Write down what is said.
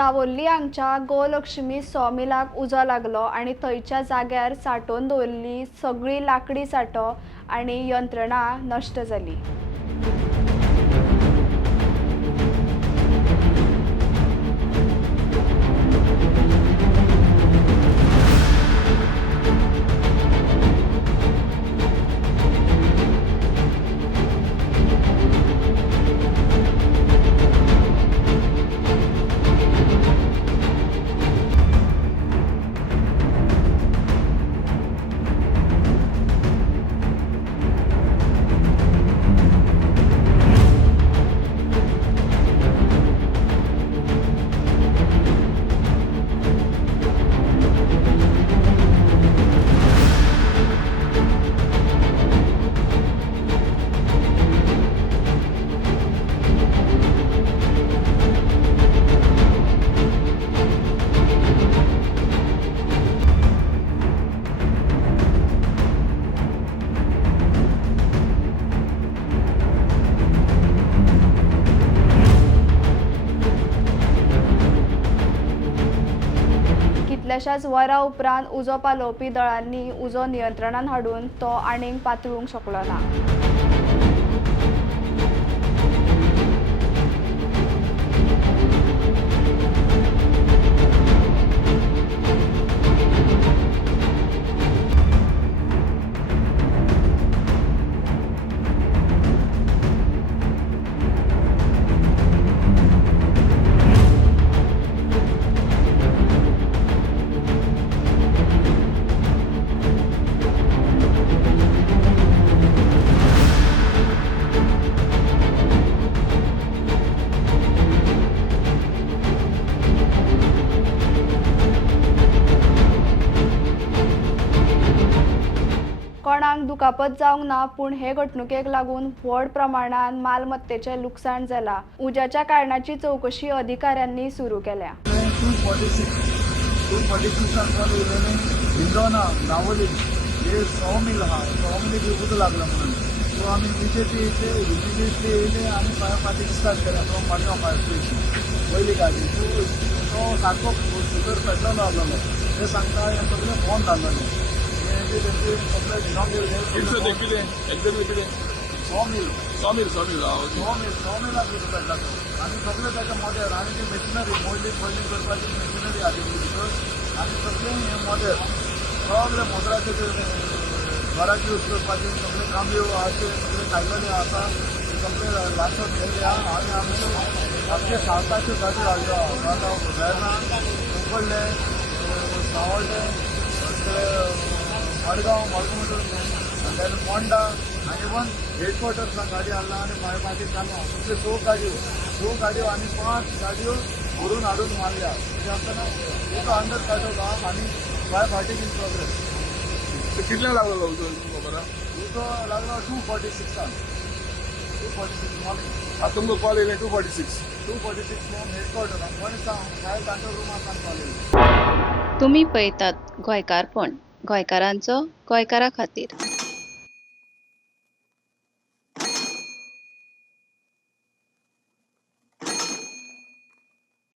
दावोल्ली हांगच्या गोलक्ष्मी सॉमिलाक उजो लागलो आणि थंयच्या जाग्यार सांठोवन दवरली सगळी लाकडी सांठो आणि यंत्रणा नश्ट जाली। कितल्याशाच वरां उपरांत उजो पालोवपी दळांनी उजो नियंत्रणान हाडून तो आनीक पातळूंक शकलो ना। कोणाक दुखापत जावंक ना, पूण हे घडणुकेक लागून व्हड प्रमाणात मालमत्तेचें लुकसाण जाला। उज्याच्या कारणाची चौकशी अधिकाऱ्यांनी सुरू केल्या। 246 दावोली हे सॉमिल हा सॉमिल उजो लागला म्हणून सो आम्ही इमिजिएटली येयले आनी फायर फायटिंग स्टार्ट केला फ्रॉम माडगांव फायर स्टेशन पयली गाडी तो सारको शुगर पेट्रोल लागलो ते सांगता हे सगळे फोन जाल्ले तेंचे सगळे सॉमिलाक उजो पेटला आनी सगळे त्याच्या मॉडेल आनी ती मशिनरी मोल्डिंग करपाची मशिनरी आशिल्ली भितर आनी सगळे हे मॉडेल सगळे मोटराचे घराक यूज करपाचे सगळे कांब्यो आहाचे सगळे खायलेले आसा सगळे लासत गेले आनी आमचे सावताच्यो गाड्यो हाडल्यो वेर्ना उकडले सावड्डे मडगांव देन मोंडा आनी इवन हेडक्वॉर्टर्सान गाडी हाडला आनी फायर फायटिंग चालू सगळे 2 गाडयो आनी 5 गाडयो व्हरून हाडून मारल्या आसतना उजो अंडर काडलो आनी फायर फायटिंग इन प्रोग्रेस। कितल्या लागलो उजो लागलो 246 मॉर्निंग आता तुमकां कॉल येयले 246 फ्रॉम हेडक्वॉर्टर फायर कंट्रोल रुमांतल्यान कॉल येयलो। तुम्ही पळयतात गोंयकारपण, गोंयकारांचो गोंयकारा खातीर।